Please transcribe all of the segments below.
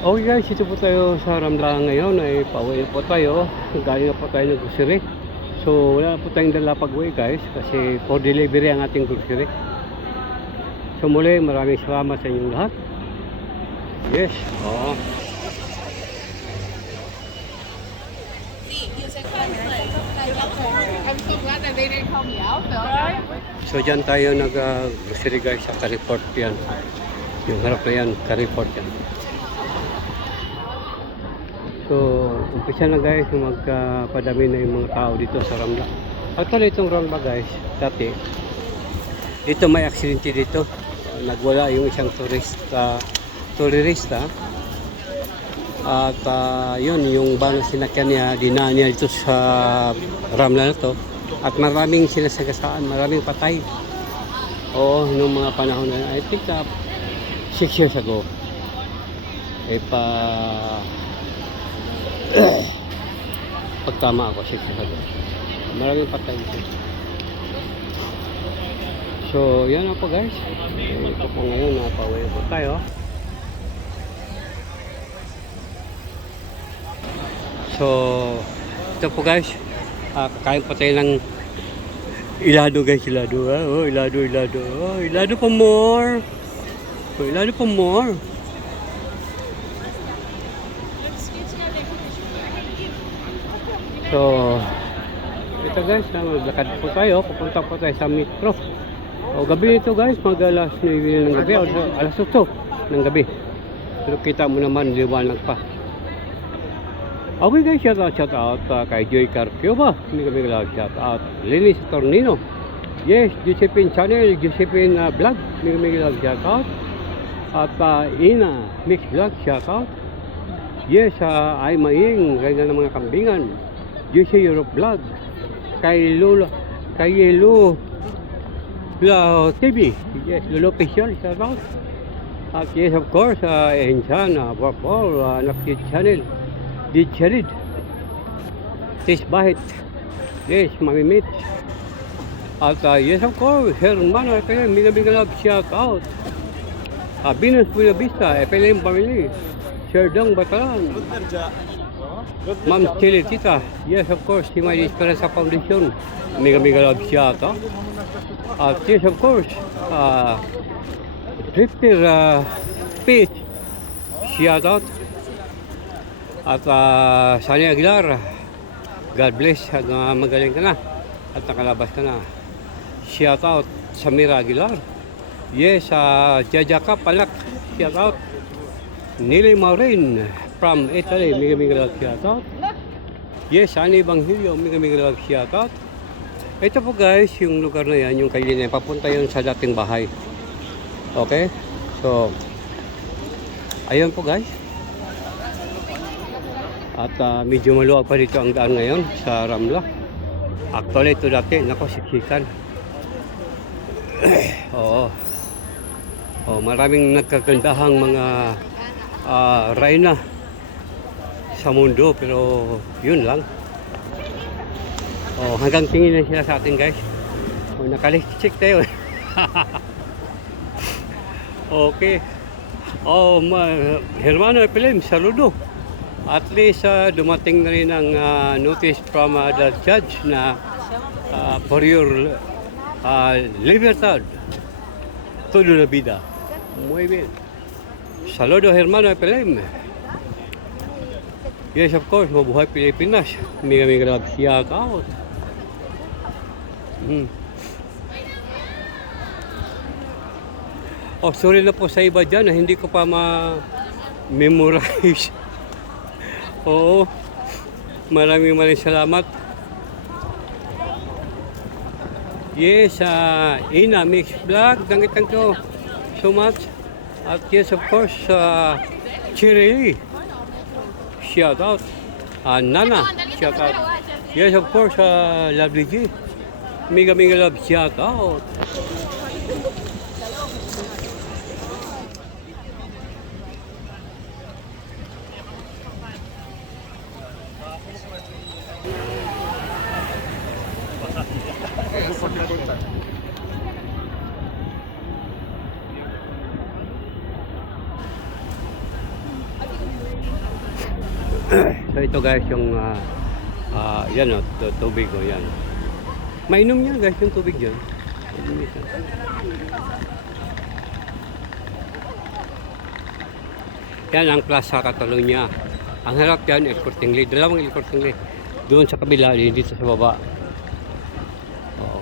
Oh guys, ito po tayo sa Ramla ngayon ay pauwi po tayo. Galing na po tayo ng grocery. So wala po tayong dala pag-uwi guys kasi for delivery ang ating grocery. So muli maraming salamat sa inyong lahat. Yes, oo. I'm so glad that they didn't call me out though. So dyan tayo nag-grocery guys sa Carrefour yan. Yung harap na yan, Carrefour yan. So, umpisa na guys magpadami na yung mga tao dito sa Ramla. Actually itong Ramla guys, dati dito may aksidente dito. Nagwala yung isang turista at yun yung bang sinakyan niya, dinaan niya dito sa Ramla na to at maraming sinasagasaan, maraming patay. Oo, nung mga panahon na I think 6 years ago pagtama ako 6 years ago maraming patay dito. So yan na po guys, ito po ngayon napauwi po tayo. So ito po guys, kakain po tayo ng ilado guys, ilado ilado pa more. So ilado pa more. So ito guys, maglakad po tayo, pupunta po tayo sa metro. O gabi ito guys, mag alas 9 ng gabi o alas 8 ng gabi. Pero kita mo naman, liwanag pa. Okay guys, shout out kay Joy Carpio ba? Hindi kami shout out. Linis Tornino. Yes, Josephine Channel, Josephine Vlog. Hindi kami shout out. At Ina Mix Vlog, shout out. Yes, ay Maing, kaya ng mga kambingan. Jose Europe Vlog. Kay Lula TV. Yes, Lolo Official, shout out. At yes, of course, Ensan, Paul, Nakit Channel. Di Charid. Tis Bahit. Yes, Mamimit. At yes, of course, Hermano, Miga shout out. Venus Buena Vista, FLM Family. Sherdong Batalan. Ma'am Chile Tita. Yes, of course, si May Esperanza Foundation. Miga shout out. At yes, of course, Drifter Peach. Shout out. At Sani Aguilar, God bless at magaling ka na at nakalabas ka na. Shout out Samira Aguilar. Yes, Jajaka Palak, shout out. Nili Maureen from Italy, miga shout out. Yes, Ani Banghilio, miga shout out. Ito po guys, yung lugar na yan, yung kailin yan, papunta yun sa dating bahay. Okay? So, ayun po guys. At medyo maluwag pa dito ang daan ngayon sa Ramla. Actually ito dati, nako siksikan. Oo. Maraming nagkagandahang mga reyna sa mundo pero yun lang. Hanggang tingin na sila sa atin guys. Nakalisik tayo. Okay. Hermano Epilim, saludo. At least dumating na rin ang notice from the judge na for your libertad todo la vida. Muy bien. Saludo hermano Epilim. Yes, of course, mabuhay Pilipinas. Miga shout out. Sorry na po sa iba dyan na hindi ko pa ma-memorize. Oo, maraming salamat. Yes, Ina Mix Vlog, thank you so much. At yes, of course, Chiri, shout out. Nana, shout out. Yes, of course, Lovely G, miga love, shout out. So ito guys yung yan o, tubig o yan. Mainom yan guys yung tubig yan. Yan ang Plaza Catalunya. Ang harap yan, El Corte Inglés. Dalawang El Corte Inglés. Doon sa kabila, dito sa baba. Oo.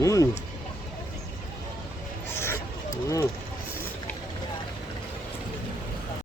Mm.